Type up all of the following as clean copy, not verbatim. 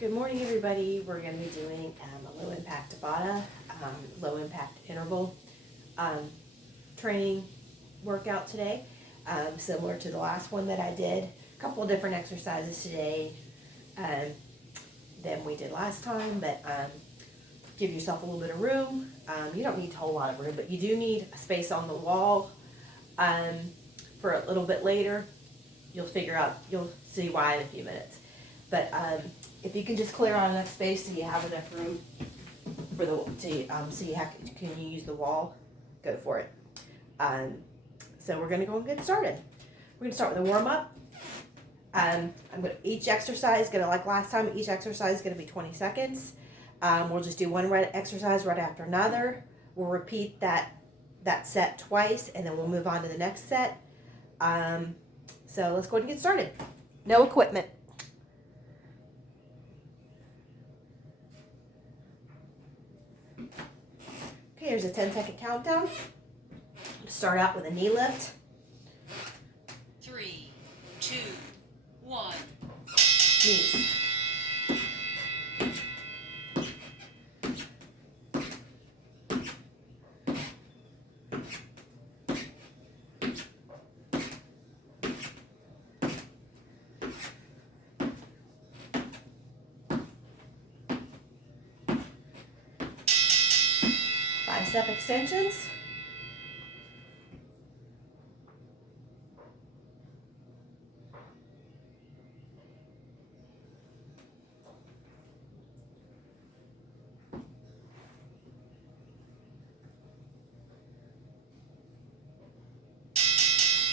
Good morning, everybody. We're going to be doing a low impact Tabata, low impact interval training workout today, similar to the last one that I did. A couple of different exercises today than we did last time, but give yourself a little bit of room. You don't need a whole lot of room, but you do need a space on the wall for a little bit later. You'll see why in a few minutes. But if you can just clear out enough space so you have enough room for can you use the wall, go for it. So we're going to go and get started. We're going to start with a warm up. Each exercise is going to, like last time, each exercise is going to be 20 seconds. We'll just do one exercise right after another. We'll repeat that set twice, and then we'll move on to the next set. So let's go ahead and get started. No equipment. Okay, here's a 10-second countdown. Start out with a knee lift. 3, 2, 1. Knees. 5-step extensions.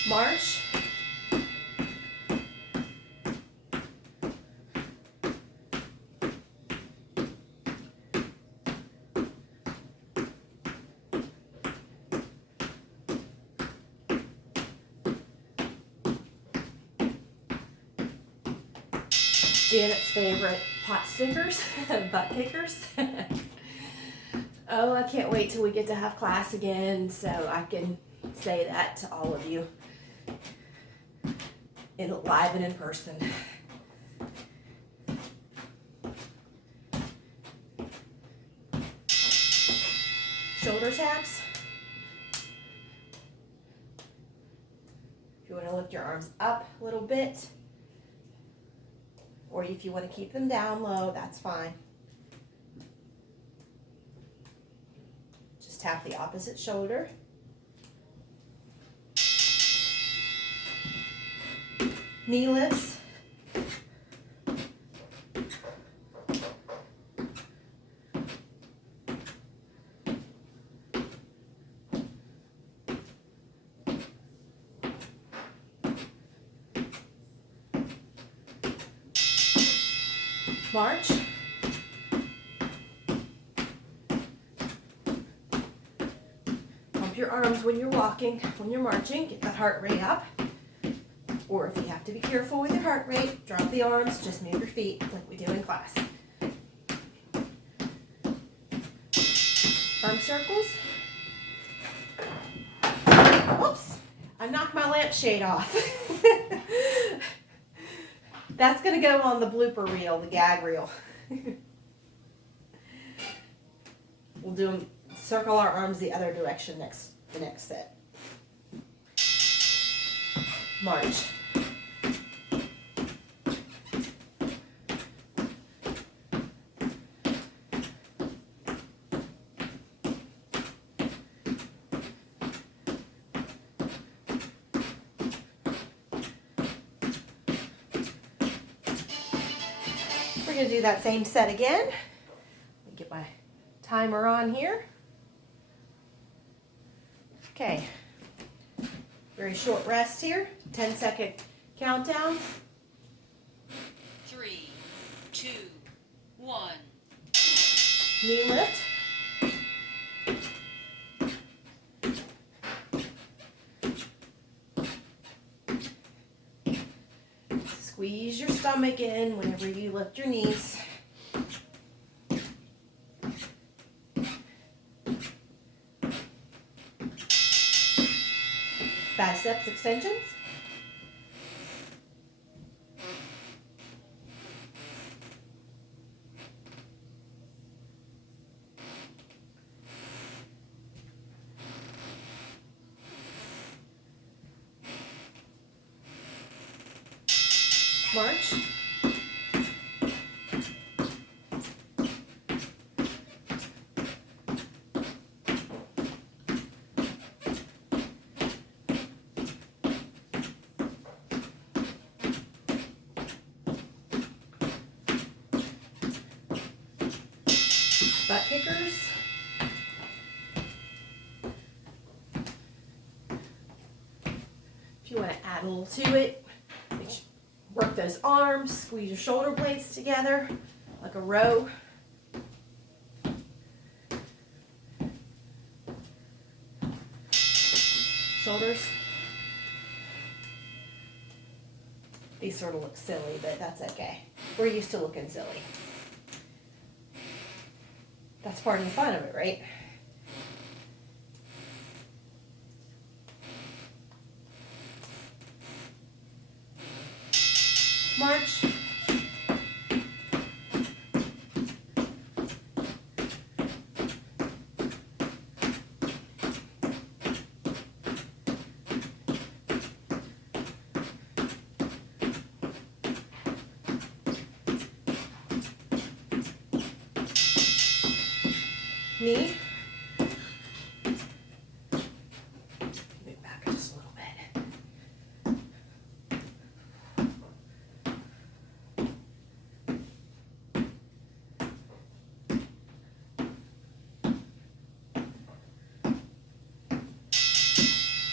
March. Janet's favorite pot stickers, butt kickers. Oh, I can't wait till we get to have class again so I can say that to all of you live and in person. Shoulder taps. If you want to lift your arms up a little bit, or if you want to keep them down low, that's fine. Just tap the opposite shoulder. Knee lifts. March. Pump your arms when you're walking, when you're marching, get that heart rate up. Or if you have to be careful with your heart rate, drop the arms, just move your feet like we do in class. Arm circles. Whoops, I knocked my lampshade off. That's going to go on the blooper reel, the gag reel. We'll do them, circle our arms the other direction the next set. March. We're going to do that same set again. Let me get my timer on here. Okay. Very short rest here. 10-second countdown. 3, 2, 1. Knee lift. Squeeze your stomach in whenever you lift your knees. Biceps extensions. March. Butt kickers. If you want to add a little to it, work those arms, squeeze your shoulder blades together like a row. Shoulders. These sort of look silly, but that's okay. We're used to looking silly. That's part of the fun of it, right? March. Knee. Move back just a little bit.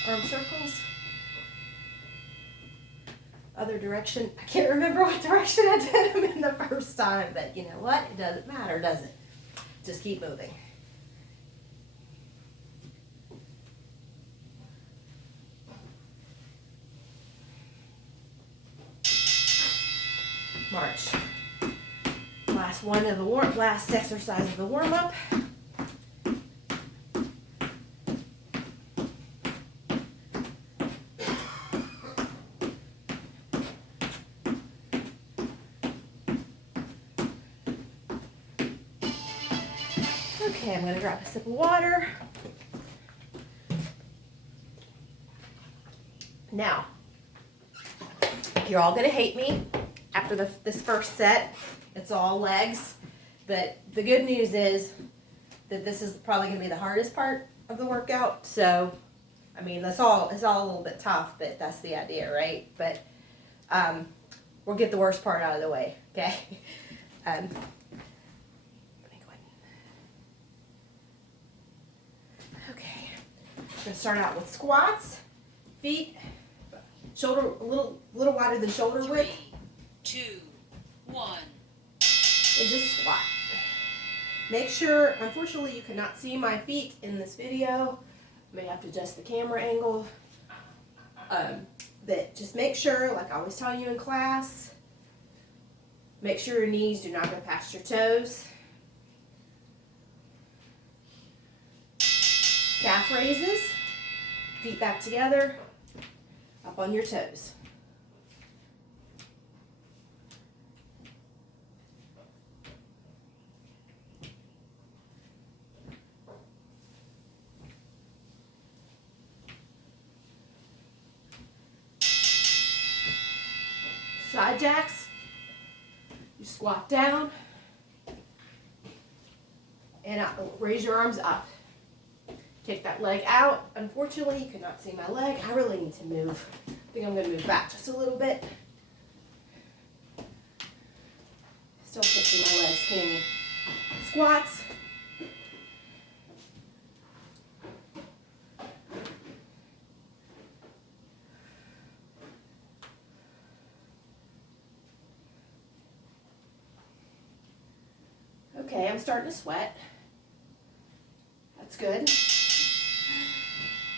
Arm circles. Other direction. I can't remember what direction I did them in the first time, but you know what? It doesn't matter, does it? Just keep moving. March. Last exercise of the warm up. Okay, I'm going to grab a sip of water. Now, you're all going to hate me after this first set. It's all legs, but the good news is that this is probably going to be the hardest part of the workout. So, I mean, it's all a little bit tough, but that's the idea, right? But we'll get the worst part out of the way, okay? Let me go ahead. Okay, I'm going to start out with squats, feet, shoulder a little wider than shoulder width. 3, 2, 1. And just squat. Make sure, unfortunately you cannot see my feet in this video. May have to adjust the camera angle. But just make sure, like I always tell you in class, make sure your knees do not go past your toes. Calf raises, feet back together, up on your toes. Side jacks, you squat down and up, raise your arms up. Kick that leg out. Unfortunately, you cannot see my leg. I really need to move. I think I'm going to move back just a little bit. Still can't see my legs, can you? Squats. Okay, I'm starting to sweat. That's good.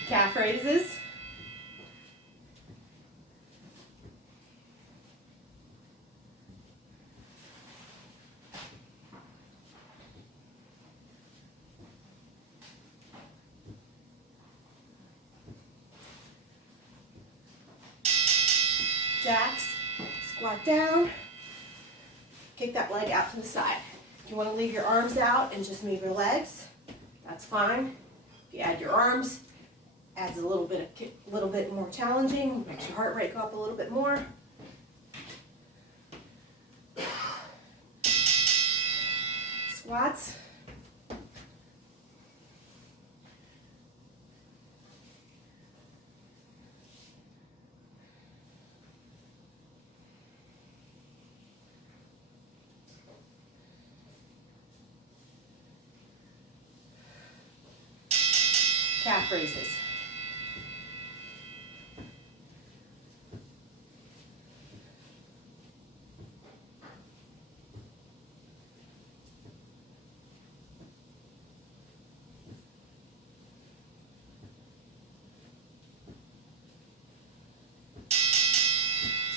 Calf raises. Jacks. Squat down. Kick that leg out to the side. If you want to leave your arms out and just move your legs, that's fine. If you add your arms, adds a little bit more challenging, makes your heart rate go up a little bit more. squats. Calf raises.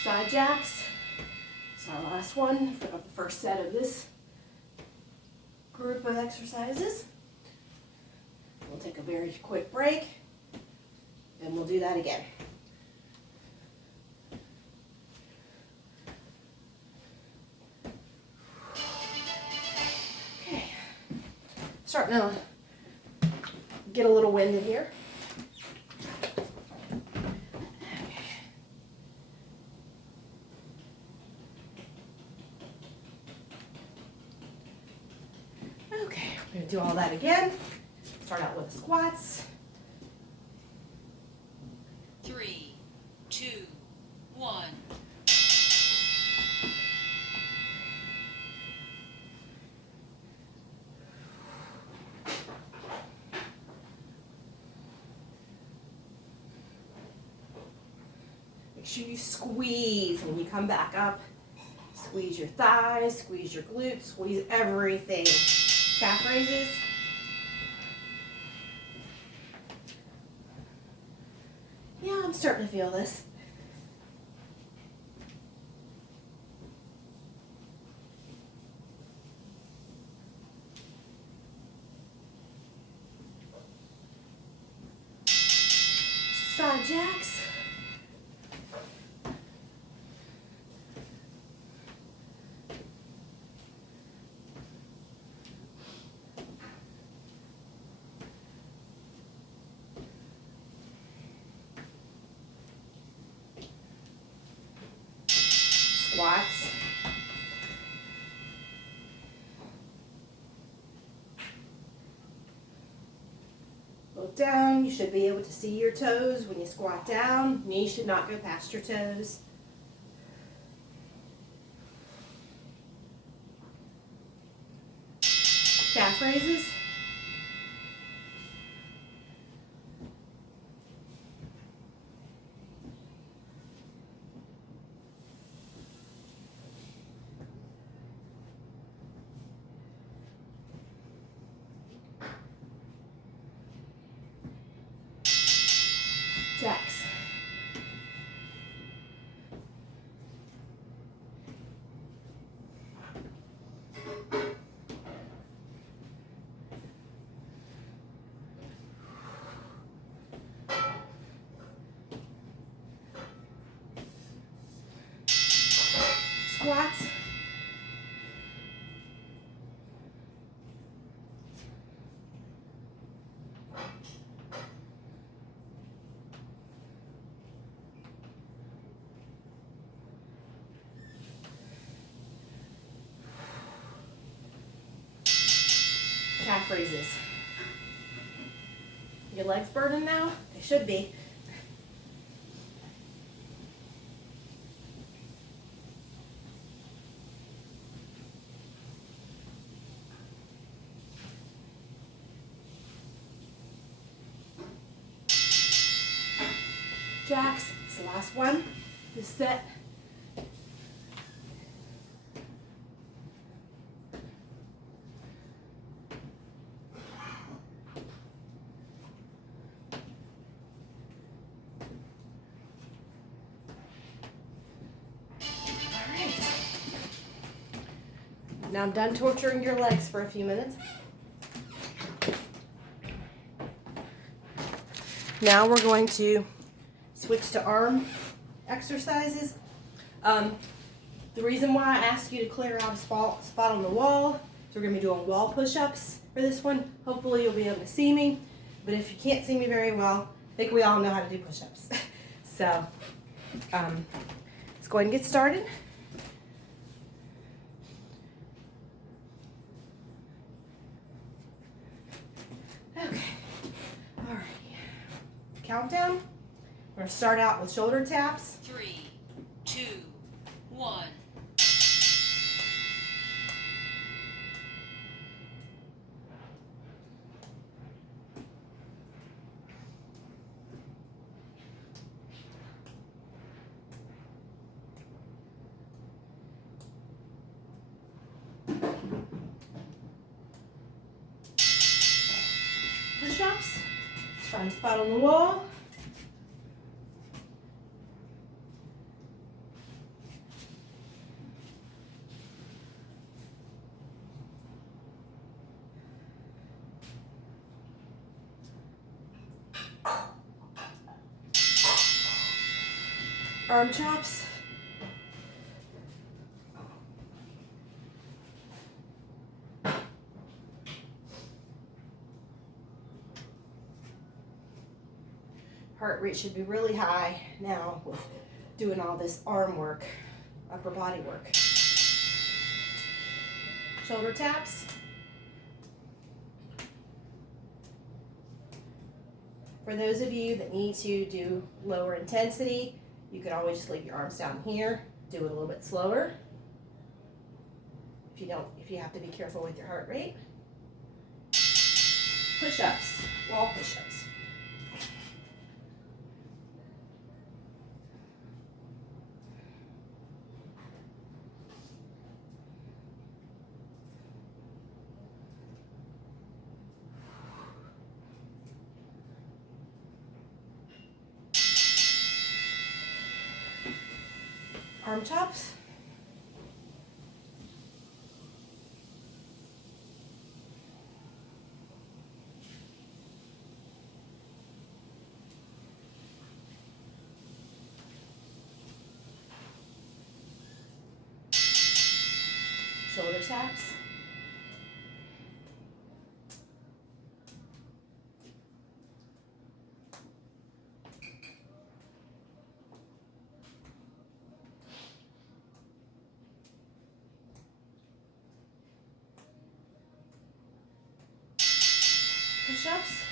Side jacks. It's our last one for the first set of this group of exercises. We'll take a very quick break and we'll do that again. Okay, starting to get a little winded here. Okay, we're gonna do all that again. Start out with the squats. 3, 2, 1. Make sure you squeeze when you come back up. Squeeze your thighs, squeeze your glutes, squeeze everything. Calf raises. Yeah, I'm starting to feel this. Side jacks. Squats. Look down. You should be able to see your toes when you squat down. Knees should not go past your toes. Calf raises. Jacks. Squats. Calf raises. Your legs burning now? They should be. Jacks. It's the last one. This set. Now I'm done torturing your legs for a few minutes. Now we're going to switch to arm exercises. The reason why I asked you to clear out a spot on the wall is we're going to be doing wall push-ups for this one. Hopefully you'll be able to see me, but if you can't see me very well, I think we all know how to do push-ups. So let's go ahead and get started. countdown. We're gonna start out with shoulder taps. 3, 2, 1. Push-ups. Find a spot on the wall. Arm chops. Heart rate should be really high now with doing all this arm work, upper body work. Shoulder taps. For those of you that need to do lower intensity, you can always just leave your arms down here, do it a little bit slower. If you have to be careful with your heart rate. Push-ups, wall push-ups. Arm chops. Shoulder taps. Push-ups.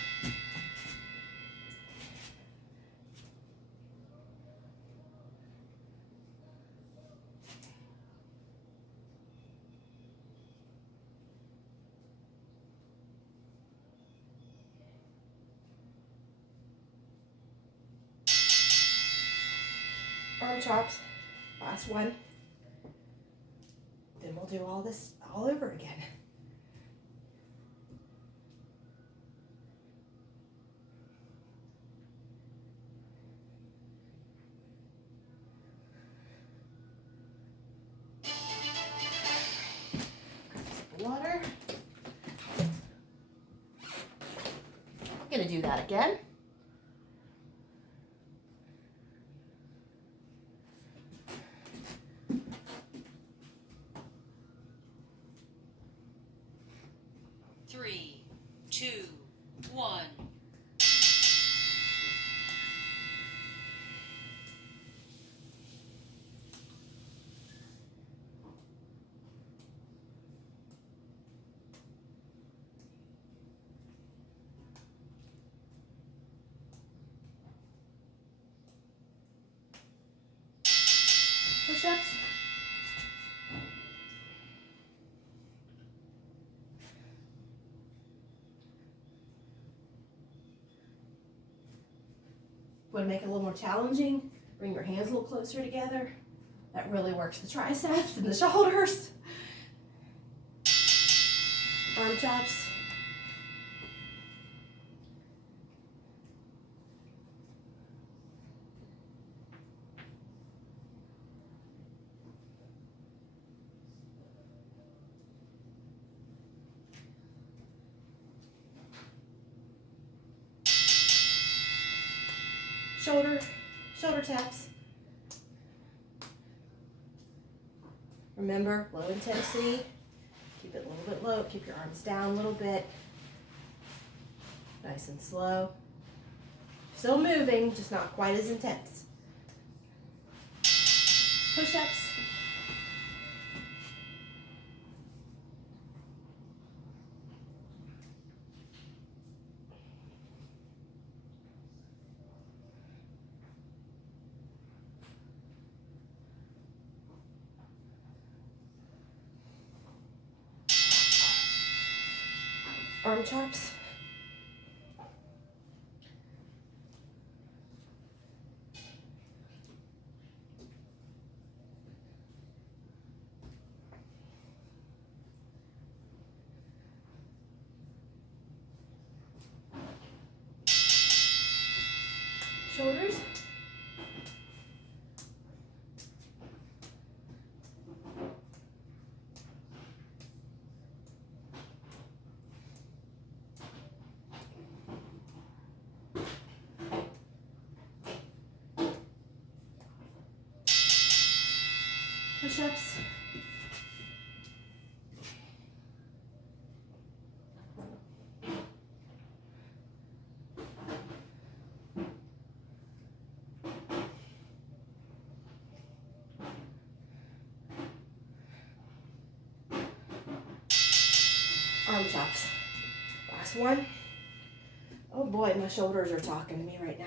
Arm chops. Last one. Then we'll do all this all over again. Water. I'm gonna do that again. Three, two, one. Push-ups. Want to make it a little more challenging? Bring your hands a little closer together. That really works the triceps and the shoulders. Arm chops. Shoulder taps. Remember, low intensity. Keep it a little bit low. Keep your arms down a little bit. Nice and slow. Still moving, just not quite as intense. Push-ups. arm chops. Shoulders. Push-ups. Arm chops. Last one. Oh boy, my shoulders are talking to me right now.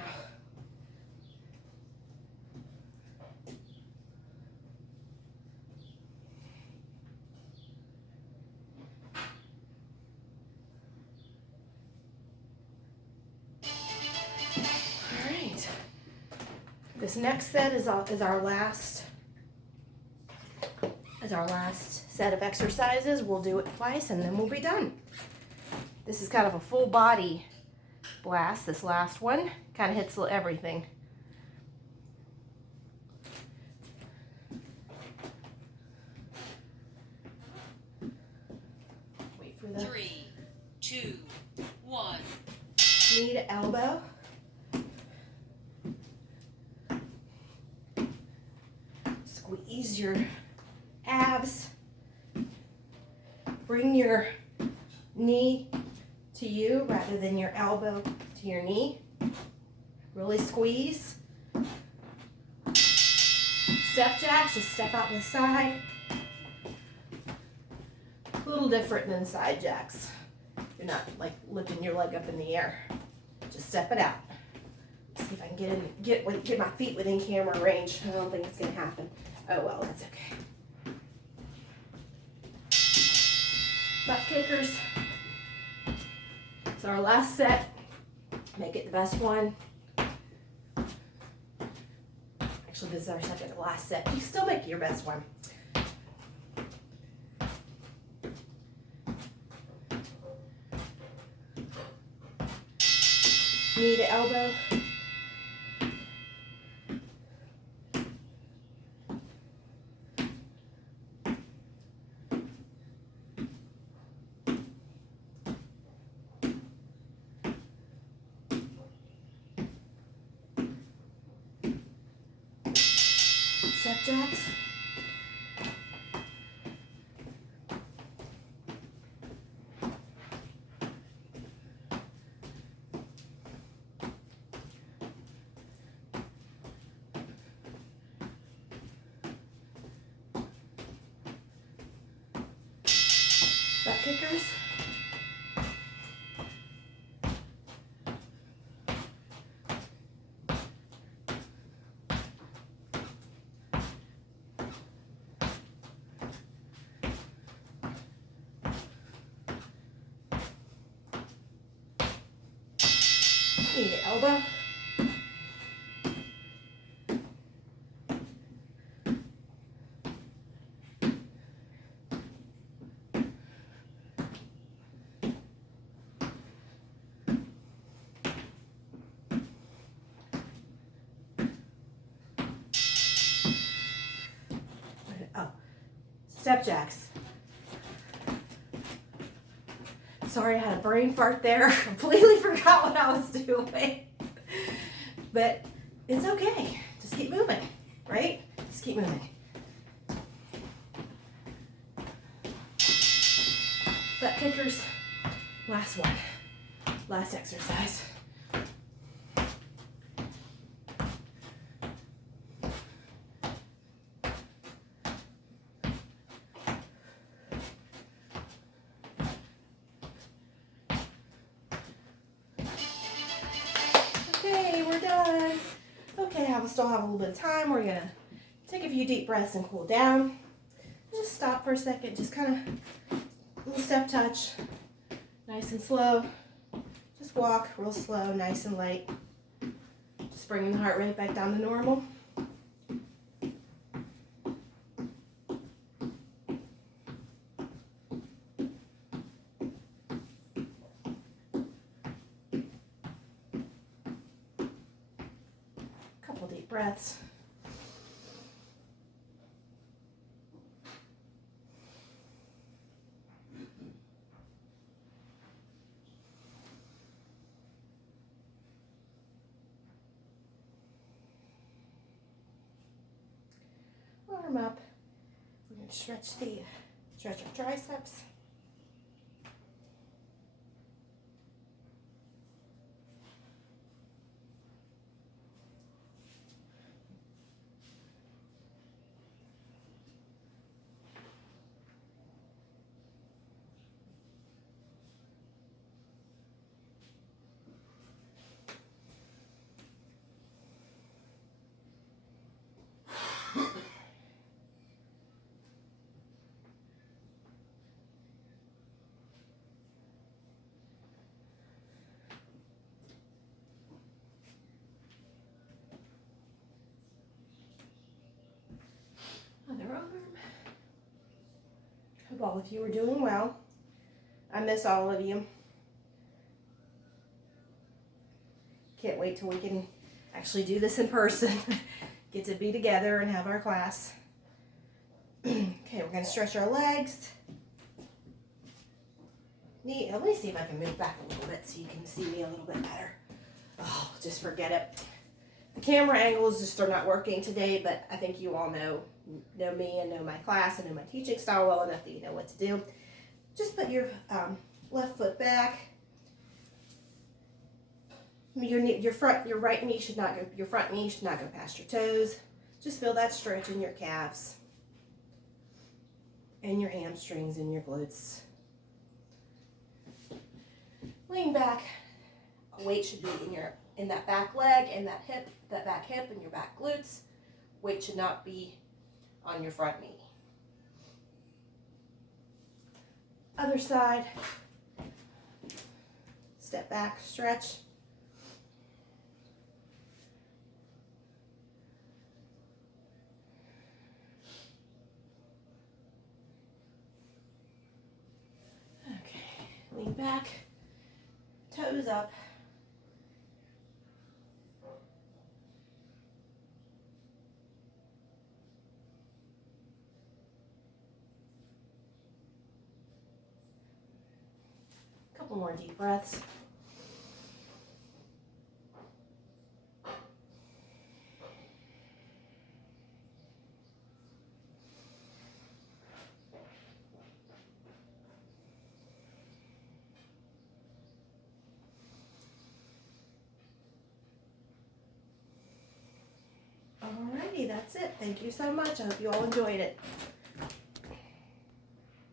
All right. This next set is our last set of exercises. We'll do it twice and then we'll be done. This is kind of a full body blast. This last one kind of hits everything. Wait for the 3, 2, 1. knee to elbow. Squeeze your abs. Bring your knee to you rather than your elbow to your knee. Really squeeze. Step jacks, just step out to the side. A little different than side jacks. You're not like lifting your leg up in the air. Just step it out. See if I can get my feet within camera range. I don't think it's gonna happen. Oh well, that's okay. Butt kickers. So our last set. Make it the best one. Actually, this is our second to last set. You still make it your best one. Knee to elbow. Step jacks. Butt kickers. Knee to elbow. Oh, step jacks. Sorry, I had a brain fart there. Completely forgot what I was doing. But it's okay. Just keep moving, right? Just keep moving. Butt kickers. Last one. Last exercise. Okay, we're done. Okay, I still have a little bit of time. We're gonna take a few deep breaths and cool down. Just stop for a second. Just kind of little step touch. Nice and slow. Just walk real slow, nice and light. Just bringing the heart rate back down to normal. Couple deep breaths. Arm up. We're going to stretch our triceps. Other arm. Hope all of you are doing well. I miss all of you. Can't wait till we can actually do this in person. Get to be together and have our class. Okay, we're going to stretch our legs. Let me see if I can move back a little bit so you can see me a little bit better. Oh, just forget it. The camera angles just are not working today, but I think you all know me and know my class and know my teaching style well enough that you know what to do. Just put your left foot back. Your right knee should not go. Your front knee should not go past your toes. Just feel that stretch in your calves and your hamstrings and your glutes. Lean back. A weight should be in that back leg and that back hip and your back glutes. Weight should not be on your front knee. Other side. Step back, stretch. Okay, lean back, toes up. Couple more deep breaths. Alrighty, that's it. Thank you so much. I hope you all enjoyed it.